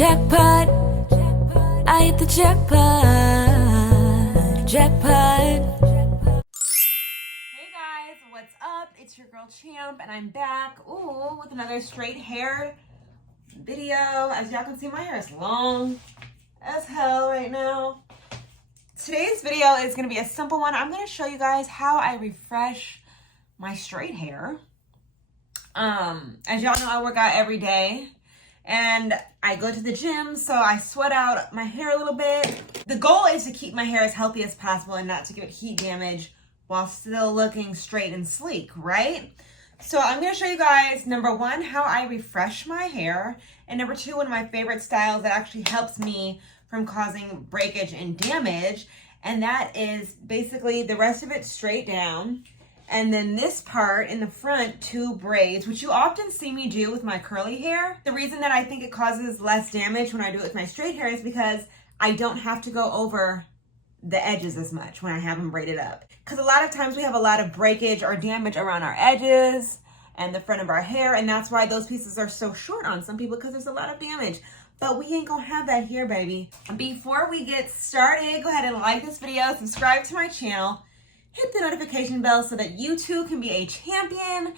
Jackpot, I hit the jackpot, jackpot. Hey guys, what's up? It's your girl Champ and I'm back, with another straight hair video. As y'all can see, my hair is long as hell right now. Today's video is gonna be a simple one. I'm gonna show you guys how I refresh my straight hair. As y'all know, I work out every day and I go to the gym, so I sweat out my hair a little bit. The goal is to keep my hair as healthy as possible and not to give it heat damage while still looking straight and sleek, right? So I'm gonna show you guys, number one, how I refresh my hair, and number two, one of my favorite styles that actually helps me from causing breakage and damage, and that is basically the rest of it straight down, and then this part in the front, 2 braids, which you often see me do with my curly hair. The reason that I think it causes less damage when I do it with my straight hair is because I don't have to go over the edges as much when I have them braided up. Because a lot of times we have a lot of breakage or damage around our edges and the front of our hair, and that's why those pieces are so short on some people, because there's a lot of damage. But we ain't gonna have that here, baby. Before we get started, go ahead and like this video, subscribe to my channel, hit the notification bell so that you too can be a champion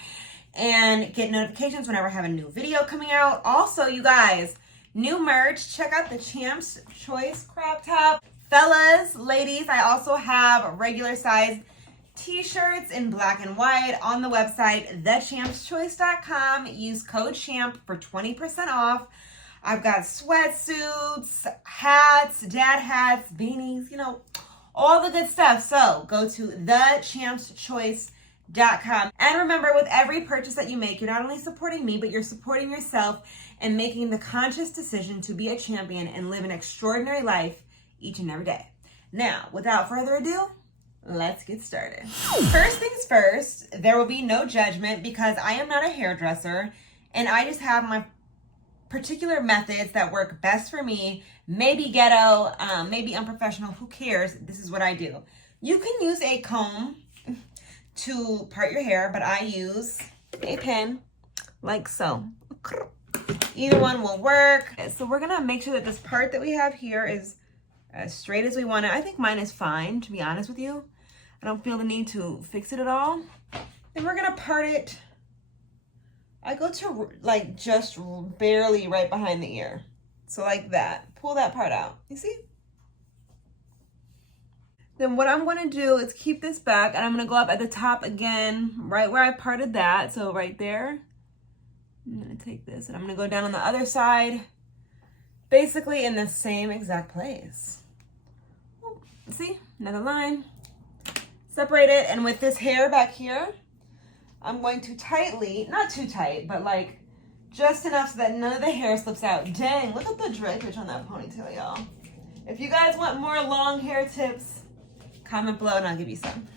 and get notifications whenever I have a new video coming out. Also, you guys, new merch, check out the Champ's Choice crop top. Fellas, ladies, I also have regular size t-shirts in black and white on the website, thechampschoice.com. Use code CHAMP for 20% off. I've got sweatsuits, hats, dad hats, beanies, all the good stuff. So go to thechampschoice.com. And remember, with every purchase that you make, you're not only supporting me, but you're supporting yourself and making the conscious decision to be a champion and live an extraordinary life each and every day. Now, without further ado, let's get started. First things first, there will be no judgment because I am not a hairdresser and I just have my particular methods that work best for me. Maybe ghetto, maybe unprofessional, who cares? This is what I do. You can use a comb to part your hair, but I use a pin like so. Either one will work. So we're gonna make sure that this part that we have here is as straight as we want it. I think mine is fine, to be honest with you. I don't feel the need to fix it at all. Then we're gonna part it. I go to like just barely right behind the ear. So like that, pull that part out, you see? Then what I'm gonna do is keep this back and I'm gonna go up at the top again, right where I parted that, so right there. I'm gonna take this and I'm gonna go down on the other side, basically in the same exact place. See, another line, separate it, and with this hair back here, I'm going to tightly, not too tight, but like just enough so that none of the hair slips out. Dang, look at the drapeage on that ponytail, y'all. If you guys want more long hair tips, comment below and I'll give you some.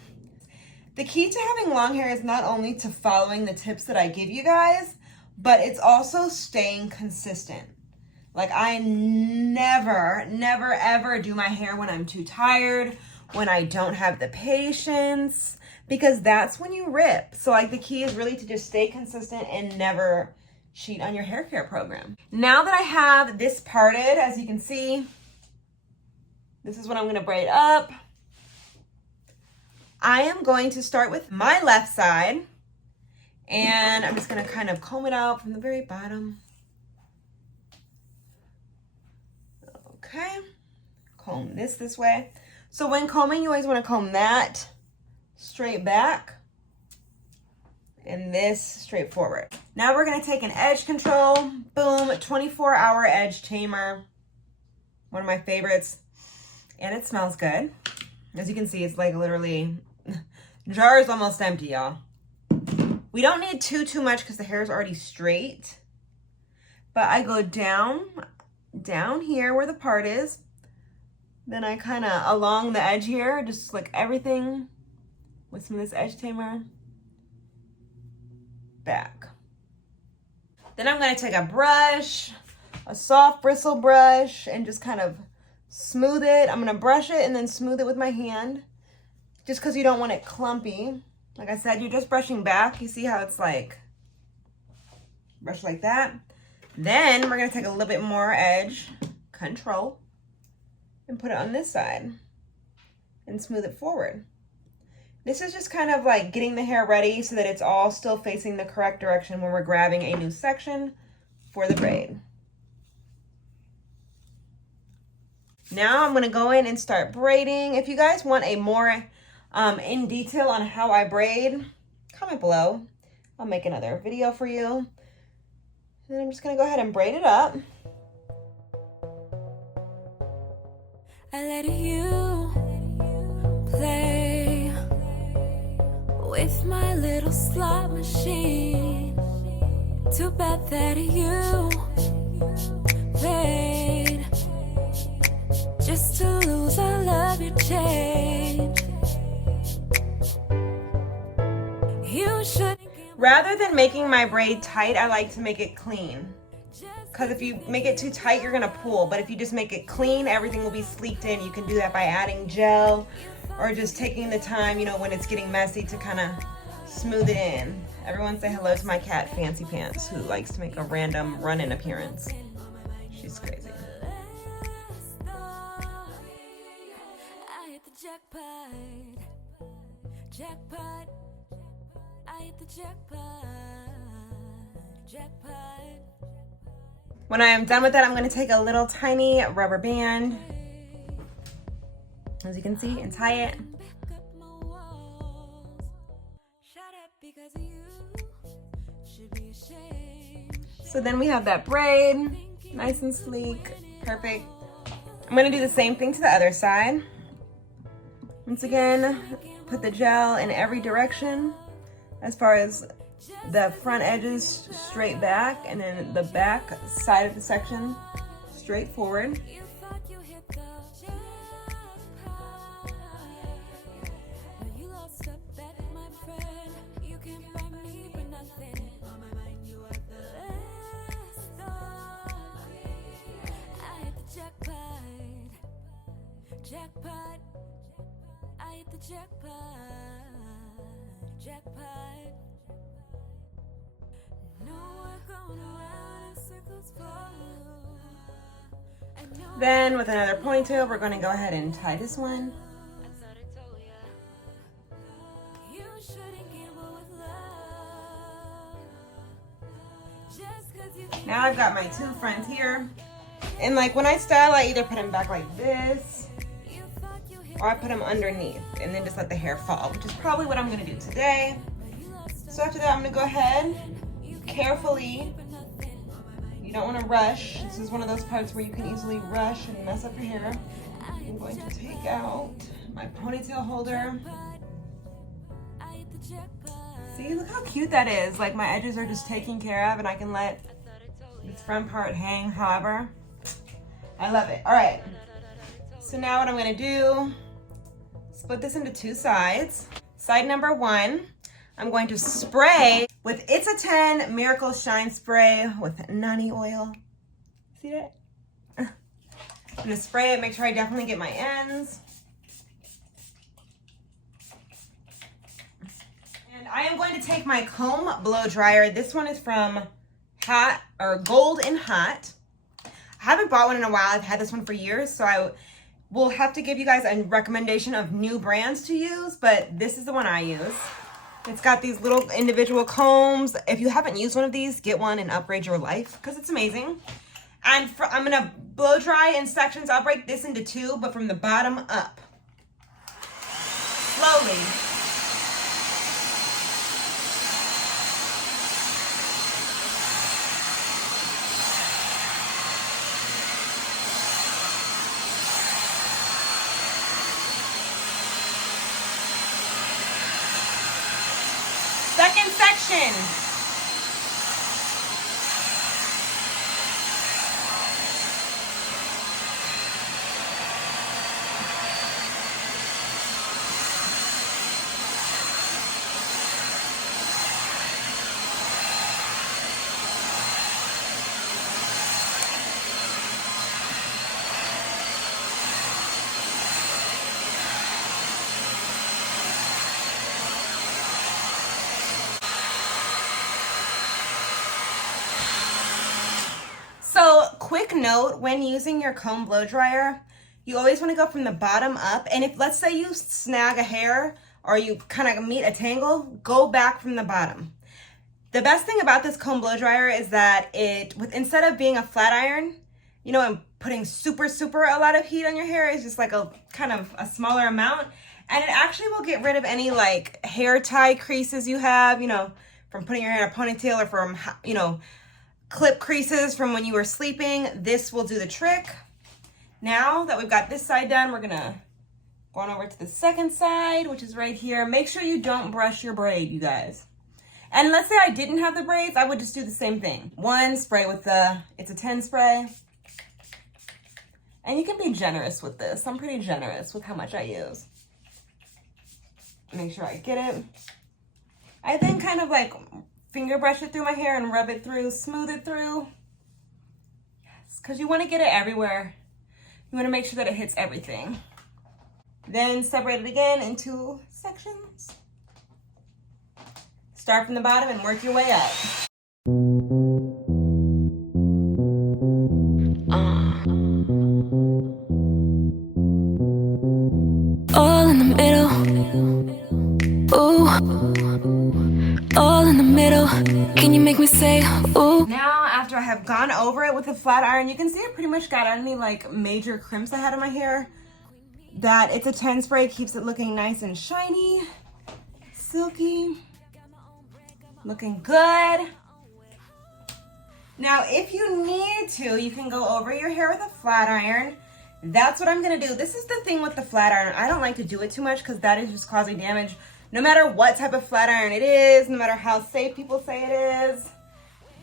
The key to having long hair is not only to following the tips that I give you guys, but it's also staying consistent. Like I never, ever do my hair when I'm too tired, when I don't have the patience, because that's when you rip. So like the key is really to just stay consistent and never cheat on your hair care program. Now that I have this parted, as you can see, this is what I'm gonna braid up. I am going to start with my left side and I'm just gonna kind of comb it out from the very bottom. Okay, comb this way. So when combing, you always wanna comb that straight back and this straight forward. Now we're gonna take an edge control, boom, 24-hour edge tamer, one of my favorites, and it smells good. As you can see, it's like literally, jar is almost empty, y'all. We don't need too much because the hair is already straight, but I go down here where the part is, then I kind of along the edge here, just like everything with some of this edge tamer back. Then I'm gonna take a brush, a soft bristle brush, and just kind of smooth it. I'm gonna brush it and then smooth it with my hand, just because you don't want it clumpy. Like I said, you're just brushing back. You see how it's like, brush like that. Then we're gonna take a little bit more edge control and put it on this side and smooth it forward. This is just kind of like getting the hair ready so that it's all still facing the correct direction when we're grabbing a new section for the braid. Now I'm gonna go in and start braiding. If you guys want a more in detail on how I braid, comment below. I'll make another video for you. And I'm just gonna go ahead and braid it up. I let you play with my little slot machine. Too bad that you paid just to lose all of your change. You should. Rather than making my braid tight, I like to make it clean. Because if you make it too tight, you're gonna pull. But if you just make it clean, everything will be sleeked in. You can do that by adding gel or just taking the time, you know, when it's getting messy to kind of smooth it in. Everyone say hello to my cat, Fancy Pants, who likes to make a random run-in appearance. She's crazy. I hit the jackpot. Jackpot. I hit the jackpot. Jackpot. When I am done with that, I'm gonna take a little tiny rubber band, as you can see, and tie it. So then we have that braid, nice and sleek, perfect. I'm gonna do the same thing to the other side. Once again, put the gel in every direction as far as the front edges straight back, and then the back side of the section straight forward. Jackpot, I hit the jackpot, jackpot. Then with another ponytail, we're going to go ahead and tie this one. Now I've got my two fronts here. And like when I style, I either put them back like this, or I put them underneath and then just let the hair fall, which is probably what I'm going to do today. So after that, I'm going to go ahead carefully. You don't want to rush. This is one of those parts where you can easily rush and mess up your hair. I'm going to take out my ponytail holder. See, look how cute that is. Like my edges are just taken care of and I can let this front part hang however. I love it. All right. So now what I'm going to do, split this into two sides. Side number one, I'm going to spray with It's a 10 Miracle Shine Spray with nani oil. See that? I'm gonna spray it, make sure I definitely get my ends. And I am going to take my comb blow dryer. This one is from Hot or Gold and Hot. I haven't bought one in a while. I've had this one for years, so I will have to give you guys a recommendation of new brands to use, but this is the one I use. It's got these little individual combs. If you haven't used one of these, get one and upgrade your life because it's amazing. And I'm gonna blow dry in sections. I'll break this into two, but from the bottom up. Slowly. Second section. quick note, when using your comb blow dryer, you always want to go from the bottom up. And if, let's say you snag a hair or you kind of meet a tangle, go back from the bottom. The best thing about this comb blow dryer is that instead of being a flat iron, you know, and putting super a lot of heat on your hair, it's just like a kind of a smaller amount. And it actually will get rid of any like hair tie creases you have, you know, from putting your hair in a ponytail or from, you know, clip creases from when you were sleeping. This will do the trick. Now that we've got this side done, we're gonna go on over to the second side, which is right here. Make sure you don't brush your braid, you guys. And let's say I didn't have the braids, I would just do the same thing. One spray with it's a 10 spray. And you can be generous with this. I'm pretty generous with how much I use. Make sure I get it. I then kind of like finger brush it through my hair and rub it through, smooth it through. Yes, because you want to get it everywhere. You want to make sure that it hits everything. Then separate it again into sections. Start from the bottom and work your way up. All in the middle. Ooh. All in the middle. Can you make me say ooh? Now, after I have gone over it with a flat iron, you can see I pretty much got any like major crimps I had in my hair. That it's a 10 spray keeps it looking nice and shiny, silky, looking good. Now, if you need to, you can go over your hair with a flat iron. That's what I'm gonna do. This is the thing with the flat iron. I don't like to do it too much because that is just causing damage. No matter what type of flat iron it is, no matter how safe people say it is,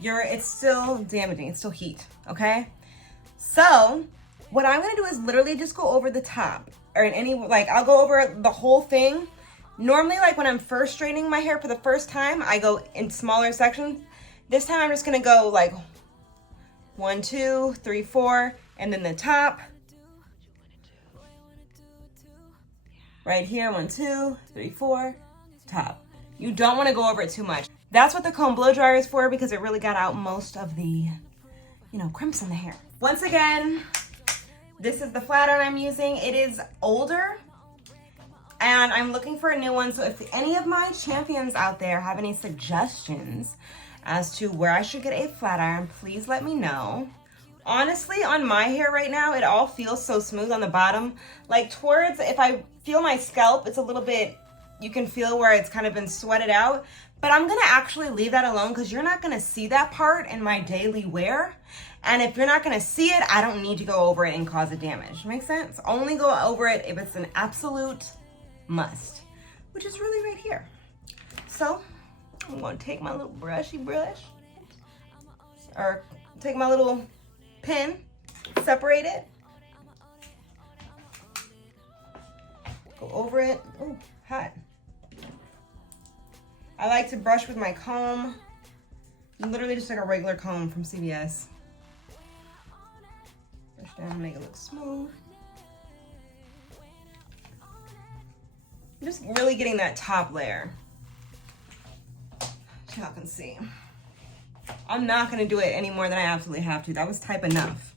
it's still damaging, it's still heat, okay? So, what I'm gonna do is literally just go over the top, or in any, like I'll go over the whole thing. Normally, like when I'm first straightening my hair for the first time, I go in smaller sections. This time I'm just gonna go like 1, 2, 3, 4, and then the top. Right here, 1, 2, 3, 4, top. You don't wanna go over it too much. That's what the comb blow dryer is for, because it really got out most of the, you know, crimps in the hair. Once again, this is the flat iron I'm using. It is older, and I'm looking for a new one. So if any of my champions out there have any suggestions as to where I should get a flat iron, please let me know. Honestly, on my hair right now, it all feels so smooth on the bottom. Like towards, if I feel my scalp, it's a little bit, you can feel where it's kind of been sweated out. But I'm gonna actually leave that alone because you're not gonna see that part in my daily wear. And if you're not gonna see it, I don't need to go over it and cause it damage. Make sense? Only go over it if it's an absolute must, which is really right here. So I'm gonna take my little brushy brush, or take my little pin, separate it, go over it. Ooh, hot. I like to brush with my comb, literally just like a regular comb from CVS. Brush down, make it look smooth. I'm just really getting that top layer, so y'all can see. I'm not gonna do it any more than I absolutely have to. That was type enough.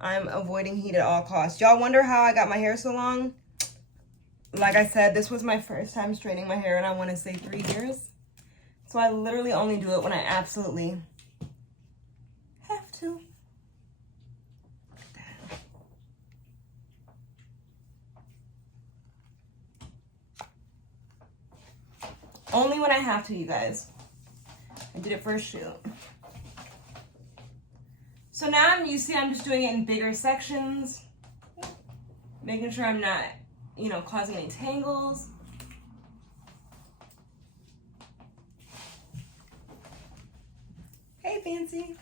I'm avoiding heat at all costs. Y'all wonder how I got my hair so long? Like I said, this was my first time straightening my hair, and I want to say 3 years. So I literally only do it when I absolutely have to. Look at that. Only when I have to, you guys. I did it for a shoot. So now I'm just doing it in bigger sections, making sure I'm not, you know, causing any tangles. Hey, Fancy.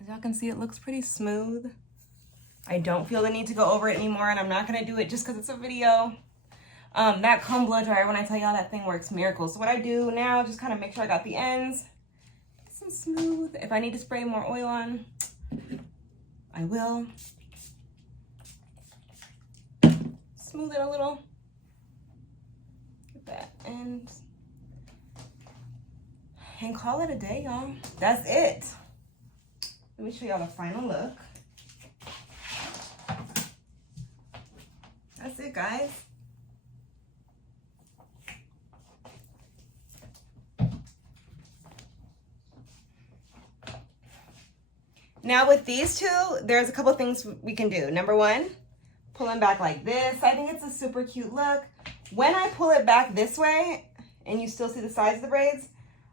As y'all can see, it looks pretty smooth. I don't feel the need to go over it anymore, and I'm not gonna do it just because it's a video. That comb blow dryer, when I tell y'all, that thing works miracles. So what I do now, just kind of make sure I got the ends nice and smooth. If I need to spray more oil on, I will. Smooth it a little. Get that end. And call it a day, y'all. That's it. Let me show y'all the final look. That's it, guys. Now with these two, there's a couple things we can do. Number one, pull them back like this. I think it's a super cute look. When I pull it back this way, and you still see the size of the braids,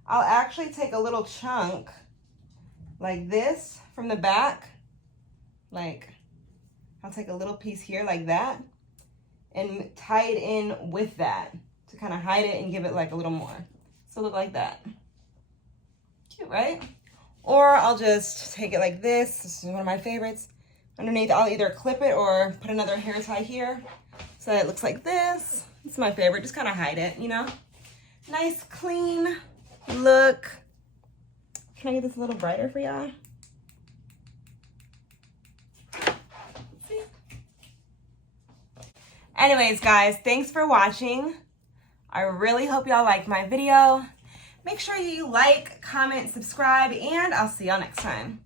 I'll actually take a little chunk like this from the back. Like, I'll take a little piece here like that and tie it in with that to kind of hide it and give it like a little more. So look like that. Cute, right? Or I'll just take it like this. This is one of my favorites. Underneath, I'll either clip it or put another hair tie here so that it looks like this. It's my favorite. Just kind of hide it, you know? Nice, clean look. Can I get this a little brighter for y'all? See? Anyways, guys, thanks for watching. I really hope y'all liked my video. Make sure you like, comment, subscribe, and I'll see y'all next time.